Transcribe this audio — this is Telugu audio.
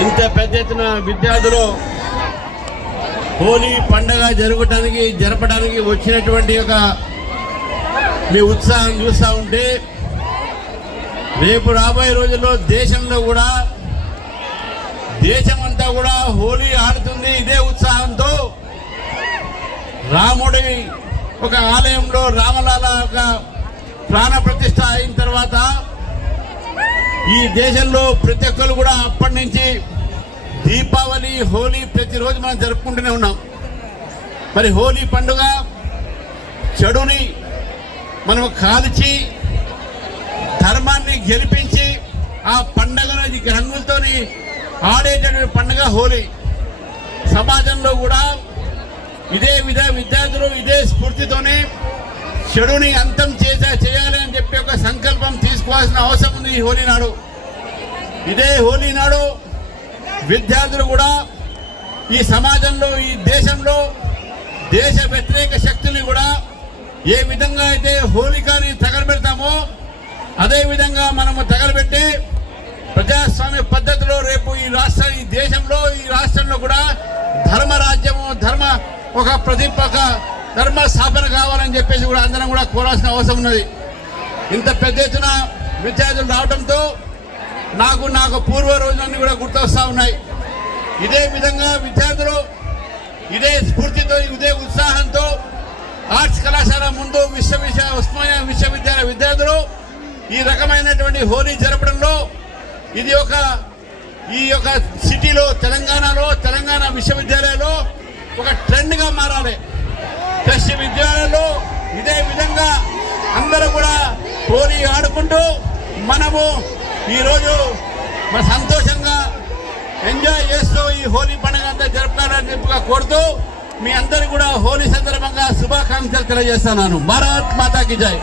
ఇంత పెద్ద ఎత్తున విద్యార్థులు హోలీ పండుగ జరపడానికి వచ్చినటువంటి ఒక మీ ఉత్సాహం చూస్తూ ఉంటే రేపు రాబోయే రోజుల్లో దేశమంతా కూడా హోలీ ఆడుతుంది. ఇదే ఉత్సాహంతో రాముడి ఒక ఆలయంలో రామలాల ఒక ప్రాణ ప్రతిష్ఠ అయిన తర్వాత ఈ దేశంలో ప్రతి ఒక్కరు కూడా అప్పటి నుంచి దీపావళి హోలీ ప్రతిరోజు మనం జరుపుకుంటూనే ఉన్నాం. మరి హోలీ పండుగ చెడుని మనం కాల్చి ధర్మాన్ని గెలిపించి ఆ పండుగను రంగులతోని ఆడేటటువంటి పండుగ హోలీ. సమాజంలో కూడా ఇదే విద్యార్థులు ఇదే స్ఫూర్తితోనే చెడుని అంతం చేయాలి అని చెప్పి ఒక సంకల్పం తీసుకోవాల్సిన అవసరం ఉంది ఈ హోలీ నాడు. ఇదే హోలీ నాడు విద్యార్థులు కూడా ఈ సమాజంలో ఈ దేశంలో దేశ వ్యతిరేక శక్తుల్ని కూడా ఏ విధంగా అయితే హోలికాని తగలబెడతామో అదే విధంగా మనము తగలబెట్టి ప్రజాస్వామ్య పద్ధతిలో రేపు ఈ రాష్ట్రంలో కూడా ధర్మరాజ్యము ధర్మ స్థాపన కావాలని చెప్పేసి కూడా అందరం కూడా కోరాల్సిన అవసరం ఉన్నది. ఇంత పెద్ద ఎత్తున విద్యార్థులు రావడంతో నాకు పూర్వ రోజులన్నీ కూడా గుర్తొస్తా ఉన్నాయి. ఇదే విధంగా విద్యార్థులు ఇదే స్ఫూర్తితో ఇదే ఉత్సాహంతో ఆర్ట్స్ కళాశాల ముందు ఉస్మానియా విశ్వవిద్యాలయ విద్యార్థులు ఈ రకమైనటువంటి హోలీ జరపడంలో ఇది ఈ యొక్క సిటీలో తెలంగాణ విశ్వవిద్యాలయంలో ఒక ట్రెండ్గా మారాలి. విశ్వవిద్యాలయంలో ఇదే విధంగా అందరూ కూడా హోలీ ఆడుకుంటూ మనము ఈరోజు సంతోషంగా ఎంజాయ్ చేస్తూ ఈ హోలీ పండుగ అంతా జరుపుకోవాలని చెప్పి కోరుతూ మీ అందరికీ కూడా హోలీ సందర్భంగా శుభాకాంక్షలు తెలియజేస్తున్నాను. భారత్ మాతాకి జై.